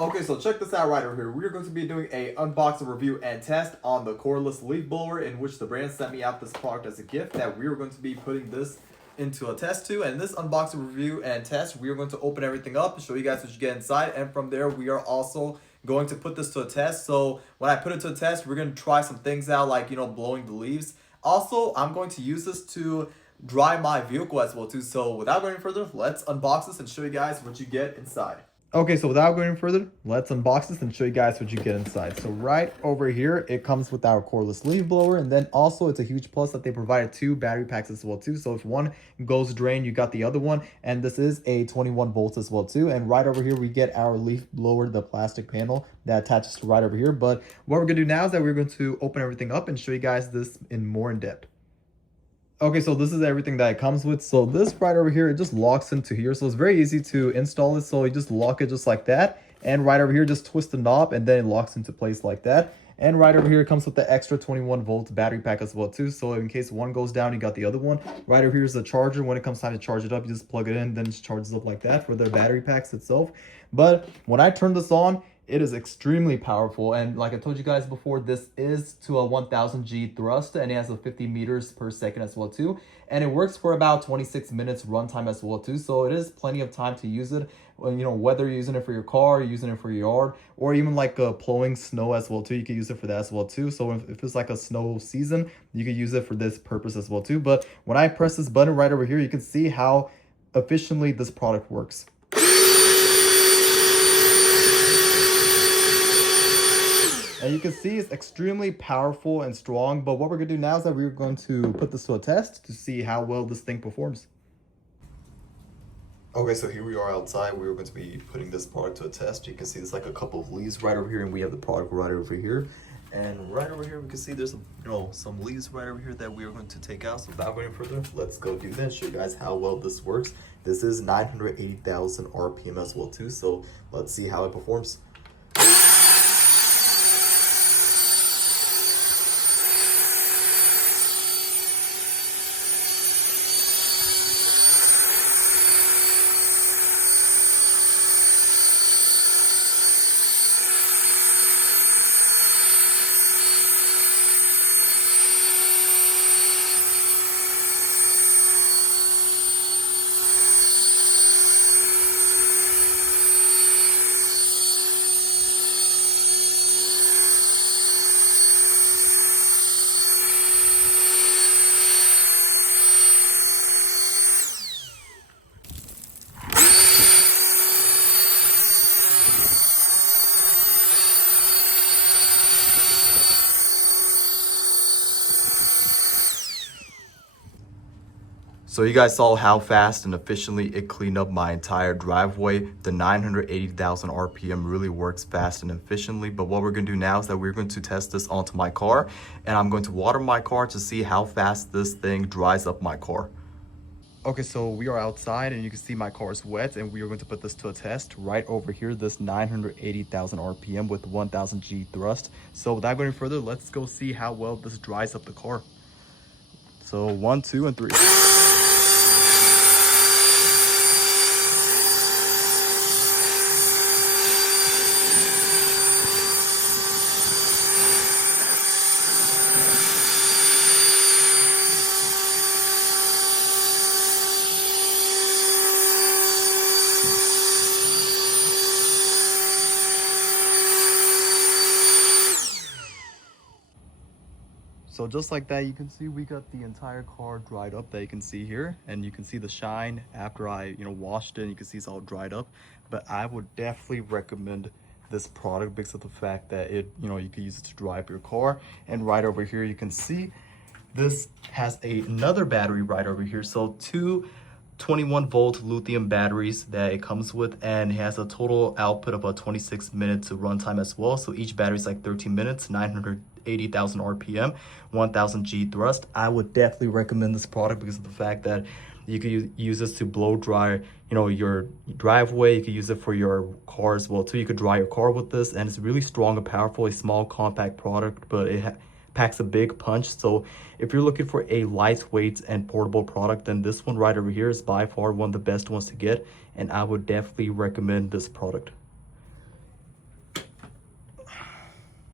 Okay, so check this out right over here. We're going to be doing a unboxing review and test on the Cordless Leaf Blower, in which the brand sent me out this product as a gift that we are going to be putting this into a test to. And this unboxing review and test, we are going to open everything up and show you guys what you get inside. And from there, we are also going to put this to a test. So when I put it to a test, we're going to try some things out, like, blowing the leaves. Also, I'm going to use this to dry my vehicle as well too. So without going further, let's unbox this and show you guys what you get inside. Okay, so without going further, let's unbox this and show you guys what you get inside. So right over here, it comes with our cordless leaf blower, and then also it's a huge plus that they provided 2 battery packs as well too. So if one goes drain, you got the other one, and this is a 21 volts as well too. And right over here, we get our leaf blower, the plastic panel that attaches to right over here. But what we're gonna do now is that we're going to open everything up and show you guys this more in depth. Okay, so this is everything that it comes with. So this right over here, it just locks into here. So it's very easy to install it. So you just lock it just like that. And right over here, just twist the knob and then it locks into place like that. And right over here, it comes with the extra 21 volt battery pack as well too. So in case one goes down, you got the other one. Right over here is the charger. When it comes time to charge it up, you just plug it in, then it charges up like that for the battery packs itself. But when I turn this on, it is extremely powerful, and like I told you guys before, this is to a 1000 G thrust, and it has a 50 meters per second as well too, and it works for about 26 minutes runtime as well too. So it is plenty of time to use it, whether you're using it for your car, you're using it for your yard, or even like plowing snow as well too. You can use it for that as well too. So if it's like a snow season, you can use it for this purpose as well too. But when I press this button right over here, you can see how efficiently this product works. And you can see it's extremely powerful and strong, but what we're gonna do now is that we're going to put this to a test to see how well this thing performs. Okay, so here we are outside. We're going to be putting this product to a test. You can see there's like a couple of leaves right over here, and we have the product right over here. And right over here, we can see there's some leaves right over here that we are going to take out. So without going further, let's go do that, show you guys how well this works. This is 980,000 RPM as well too, so let's see how it performs. So you guys saw how fast and efficiently it cleaned up my entire driveway. The 980,000 RPM really works fast and efficiently. But what we're going to do now is that we're going to test this onto my car. And I'm going to water my car to see how fast this thing dries up my car. Okay, so we are outside and you can see my car is wet, and we are going to put this to a test right over here, this 980,000 RPM with 1000 G thrust. So without going further, let's go see how well this dries up the car. So 1, 2, and 3. So just like that, you can see we got the entire car dried up that you can see here, and you can see the shine after I washed it, and you can see it's all dried up. But I would definitely recommend this product because of the fact that it you can use it to dry up your car. And right over here you can see this has another battery right over here, so 2 21 volt lithium batteries that it comes with, and it has a total output of about 26 minutes of runtime as well. So each battery is like 13 minutes, 980,000 RPM, 1000 G thrust. I would definitely recommend this product because of the fact that you could use this to blow dry your driveway. You could use it for your car as well too. You could dry your car with this, and it's really strong and powerful. A small compact product, but it packs a big punch. So if you're looking for a lightweight and portable product, then this one right over here is by far one of the best ones to get, and I would definitely recommend this product.